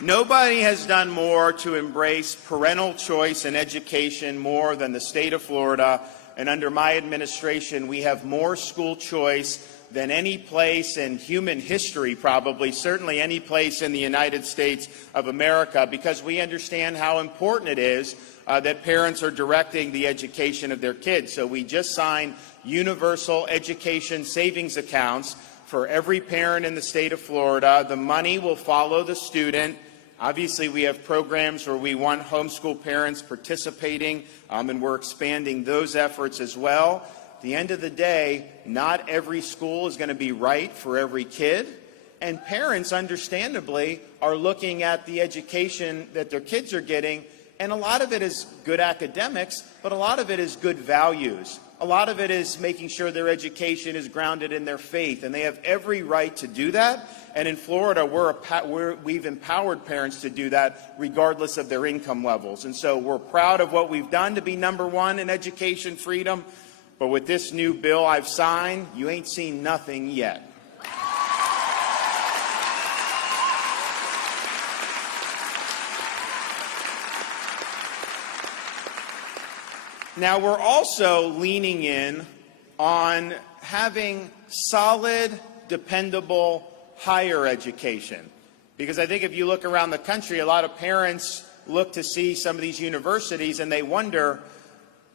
Nobody has done more to embrace parental choice in education more than the state of Florida. And under my administration, we have more school choice than any place in human history, probably, certainly any place in the United States of America, because we understand how important it is that parents are directing the education of their kids. So we just signed universal education savings accounts for every parent in the state of Florida. The money will follow the student. Obviously, we have programs where we want homeschool parents participating, and we're expanding those efforts as well. At the end of the day, not every school is going to be right for every kid, and parents, understandably, are looking at the education that their kids are getting, and a lot of it is good academics, but a lot of it is good values. A lot of it is making sure their education is grounded in their faith, and they have every right to do that. And in Florida, we've empowered parents to do that regardless of their income levels. And so we're proud of what we've done to be #1 in education freedom. But with this new bill I've signed, you ain't seen nothing yet. Now, we're also leaning in on having solid, dependable higher education. Because I think if you look around the country, a lot of parents look to see some of these universities and they wonder,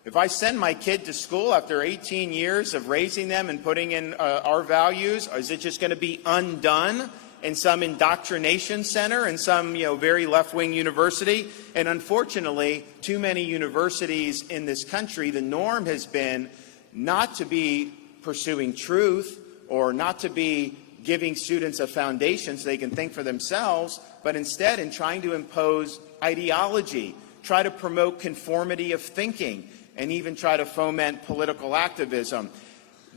if I send my kid to school after 18 years of raising them and putting in our values, is it just going to be undone in some indoctrination center in some very left-wing university? And unfortunately, too many universities in this country, the norm has been not to be pursuing truth or not to be giving students a foundation so they can think for themselves, but instead in trying to impose ideology, try to promote conformity of thinking, and even try to foment political activism.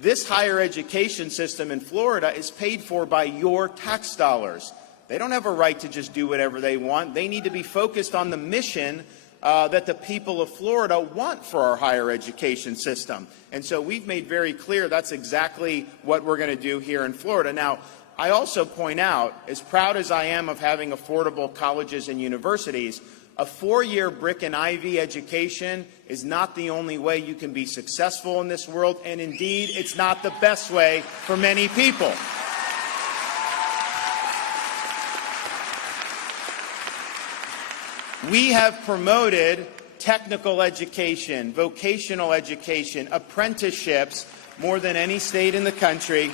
This higher education system in Florida is paid for by your tax dollars. They don't have a right to just do whatever they want. They need to be focused on the mission that the people of Florida want for our higher education system. And so we've made very clear that's exactly what we're going to do here in Florida. Now, I also point out, as proud as I am of having affordable colleges and universities, a 4-year brick and ivy education is not the only way you can be successful in this world, and indeed, it's not the best way for many people. We have promoted technical education, vocational education, apprenticeships more than any state in the country.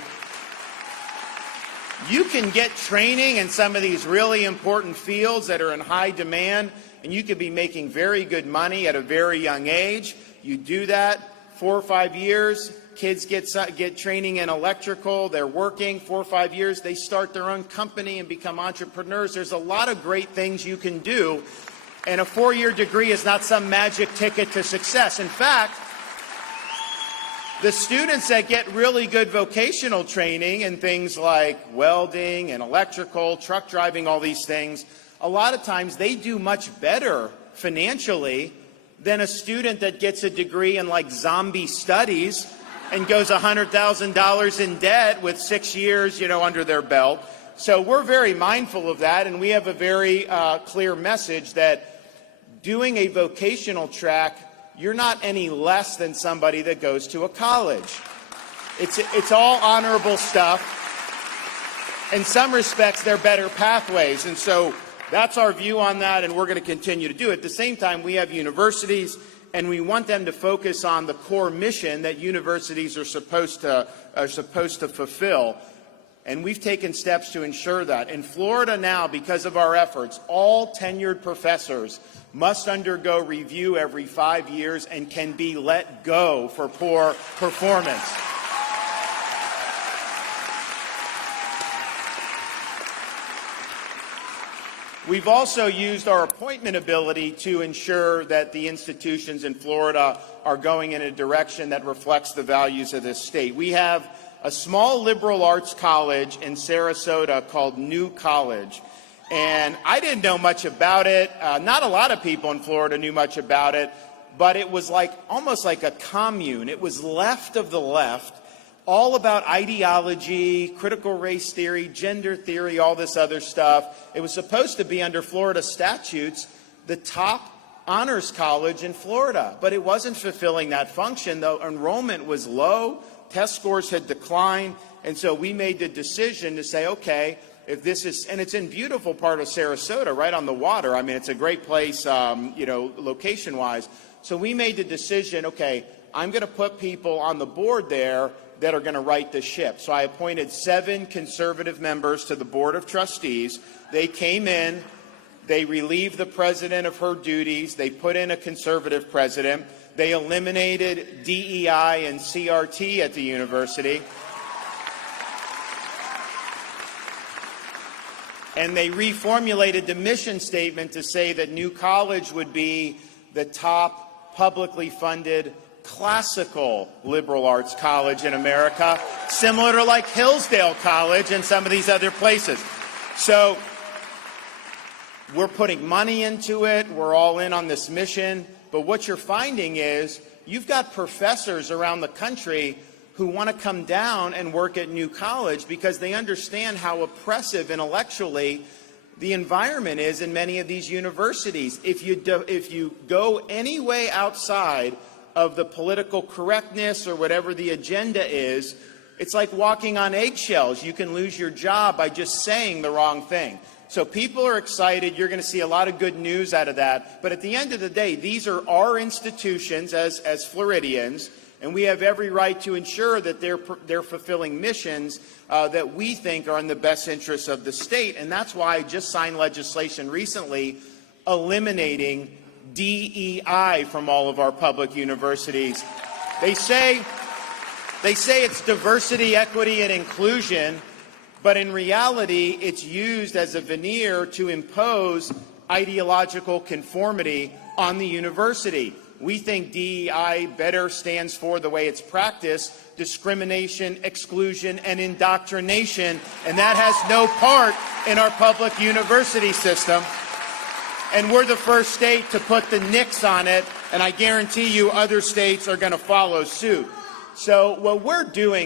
You can get training in some of these really important fields that are in high demand, and you could be making very good money at a very young age. You do that 4 or 5 years, kids get training in electrical, they're working 4 or 5 years, they start their own company and become entrepreneurs. There's a lot of great things you can do, and a 4-year degree is not some magic ticket to success. In fact, the students that get really good vocational training in things like welding and electrical, truck driving, all these things, a lot of times they do much better financially than a student that gets a degree in like zombie studies and goes $100,000 in debt with 6 years, under their belt. So we're very mindful of that, and we have a very clear message that doing a vocational track, you're not any less than somebody that goes to a college. It's all honorable stuff. In some respects, they're better pathways. And so that's our view on that, and we're going to continue to do it. At the same time, we have universities, and we want them to focus on the core mission that universities are supposed to fulfill. And we've taken steps to ensure that. In Florida now, because of our efforts, all tenured professors must undergo review every 5 years and can be let go for poor performance. We've also used our appointment ability to ensure that the institutions in Florida are going in a direction that reflects the values of this state. We have a small liberal arts college in Sarasota called New College. And I didn't know much about it. Not a lot of people in Florida knew much about it, but it was almost like a commune. It was left of the left. all about ideology, critical race theory, gender theory, all this other stuff. It was supposed to be under Florida statutes, the top honors college in Florida, but it wasn't fulfilling that function. The enrollment was low, test scores had declined, and so we made the decision to say, okay, if this is, and it's in beautiful part of Sarasota, right on the water. I mean, it's a great place, location-wise. So we made the decision, okay, I'm going to put people on the board there that are going to right the ship. So I appointed 7 conservative members to the Board of Trustees. They came in, they relieved the president of her duties, they put in a conservative president, they eliminated DEI and CRT at the university, and they reformulated the mission statement to say that New College would be the top publicly funded classical liberal arts college in America, similar to like Hillsdale College and some of these other places. So we're putting money into it. We're all in on this mission. But what you're finding is you've got professors around the country who want to come down and work at New College because they understand how oppressive intellectually the environment is in many of these universities. If you go any way outside of the political correctness or whatever the agenda is, it's like walking on eggshells. You can lose your job by just saying the wrong thing. So people are excited. You're going to see a lot of good news out of that. But at the end of the day, these are our institutions as Floridians, and we have every right to ensure that they're fulfilling missions that we think are in the best interests of the state. And that's why I just signed legislation recently eliminating DEI from all of our public universities. They say it's diversity, equity, and inclusion, but in reality, it's used as a veneer to impose ideological conformity on the university. We think DEI better stands for the way it's practiced, discrimination, exclusion, and indoctrination, and that has no part in our public university system. And we're the first state to put the nix on it, and I guarantee you other states are going to follow suit. So what we're doing,